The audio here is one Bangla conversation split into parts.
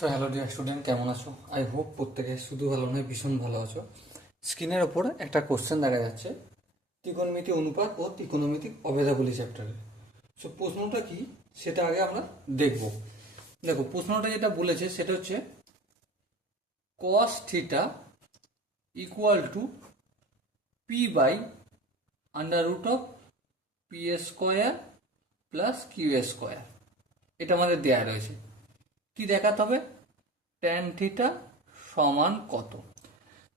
সো হ্যালো ডিয়ার স্টুডেন্ট, কেমন আছো? আই হোপ প্রত্যেকে শুধু ভালো নয়, ভীষণ ভালো আছো। স্ক্রিনের ওপর একটা কোশ্চেন দেখা যাচ্ছে ত্রিকোণমিতি অনুপাত ও ত্রিকোণমিতিক অভেদাবলী চ্যাপ্টারে। সো প্রশ্নটা কি সেটা আগে আমরা দেখব। দেখো, প্রশ্নটা যেটা বলেছে সেটা হচ্ছে cos theta equal to P by under root of P square plus Q square. এটা আমাদের দেয়া রয়েছে। কি দেখাতে হবে? ট্যান থিটা সমান কত?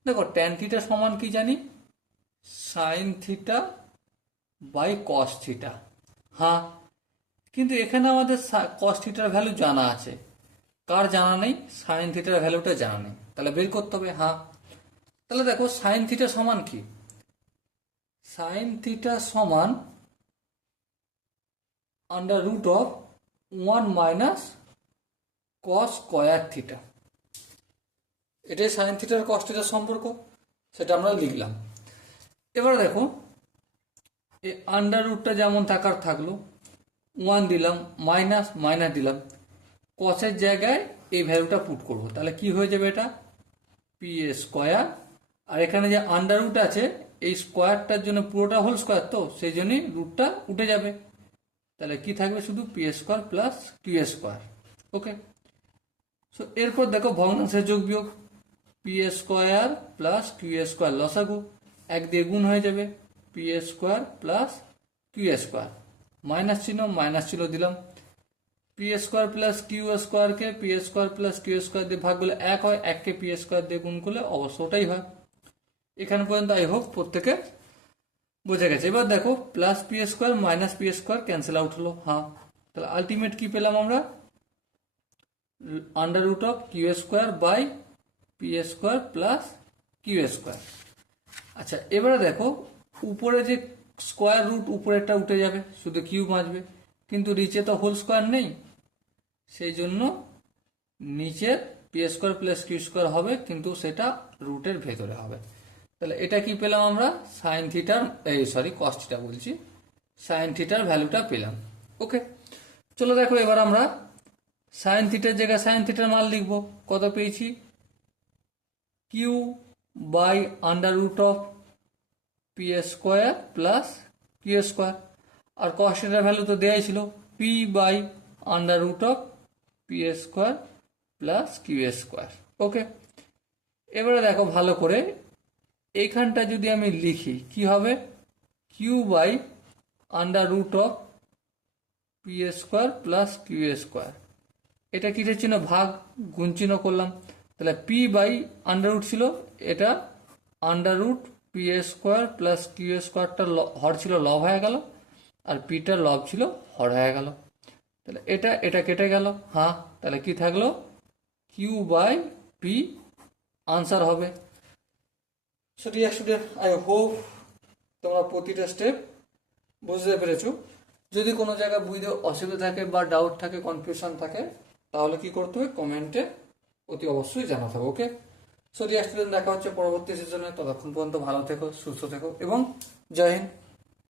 দেখো, ট্যান থিটা সমান কি জানি? Sine theta by cos theta. হ্যাঁ, কিন্তু এখানে আমাদের কস থিটার ভ্যালু জানা আছে, কার জানা নেই? সাইন থিটার ভ্যালুটা জানা নেই, তাহলে বের করতে হবে। হ্যাঁ, তাহলে দেখো সাইন থিটা সমান কি? সাইন থিটা সমান under root of 1 - cos square theta. এটাই সাইন থিটার কস থিটার সম্পর্ক, সেটা আমরা লিখলাম। এবার দেখো, এই আন্ডার রুটটা যেমন থাকার থাকলো, 1 দিলাম, মাইনাস মাইনাস দিলাম, কসের জায়গায় এই ভ্যালুটা পুট করবো, তাহলে কি হয়ে যাবে? এটা পি স্কোয়ার। আর এখানে যে আন্ডার রুট আছে, এই স্কোয়ারটার জন্য পুরোটা হোল স্কোয়ার, তো সেই জন্যই রুটটা উঠে যাবে। তাহলে কি থাকবে? শুধু p square plus Q square. Okay, so এরপর দেখো ভগ্নাংশের যোগ বিয়োগ। P square plus Q square লসাগু, এক দিয়ে গুণ হয়ে যাবে, p square plus Q square. Minus চিহ্ন দিলাম। পি স্কোয়ার প্লাস কিউ স্কোয়ারকে p square plus Q square দিয়ে ভাগ করলে এক হয়, এককে পি স্কোয়ার দিয়ে গুণ করলে অবশ্য ওটাই হয়। এখানে পর্যন্ত আই হোপ প্রত্যেকে বোঝা গেছে। এবার দেখো, plus P square minus P square cancel out হলো। হ্যাঁ, তাহলে আলটিমেট কি পেলাম আমরা? Under root of Q square by P square plus Q square. আচ্ছা, এবারে দেখো, উপরে যে স্কোয়ার রুট উপরেরটা উঠে যাবে, শুধু কিউ বাঁচবে, কিন্তু নিচে তো হোল স্কোয়ার নেই, সেই জন্য নিচের P square plus Q square হবে, কিন্তু সেটা রুটের ভেতরে হবে। তাহলে এটা কি পেলাম আমরা? সাইন থিটার, কস থিটা বলছি, সাইন থিটার ভ্যালুটা পেলাম। ওকে, চলো দেখো, এবার আমরা সাইন থিটার জায়গায় সাইন থিটার মান লিখবো। কত পেয়েছি? Q by under root of P square plus Q square. আর কস থিটার ভ্যালু তো দেয়াই ছিল, p by under root of P square plus Q square. Okay, এবারে দেখো ভালো করে, এইখানটা যদি আমি লিখি কি হবে? Q by under root of P square plus Q square. এটা কিসের চিহ্ন? ভাগ, গুণ চিহ্ন করলাম। তাহলে পি বাই আন্ডার রুট ছিল, এটা under root p square plus q স্কোয়ারটা হর ছিল, লব হয়ে গেল, আর পিটার লব ছিল, হর হয়ে গেল। তাহলে এটা কেটে গেল। হ্যাঁ, তাহলে কি থাকলো? কিউ বাই পি আনসার হবে। So dear student, I hope তোমরা প্রতিটা স্টেপ বুঝতে পেরেছো। যদি কোনো জায়গায় বুঝতে অসুবিধা থাকে বা ডাউট থাকে, কনফিউশন থাকে, তাহলে কি করতে হবে? কমেন্টে অতি অবশ্যই জানাতে হবে। ওকে, সো ডিয়ার স্টুডেন্ট, দেখা হচ্ছে পরবর্তী সেশনে। ততক্ষণ পর্যন্ত ভালো থেকো, সুস্থ থেকো এবং জয় হিন্দ।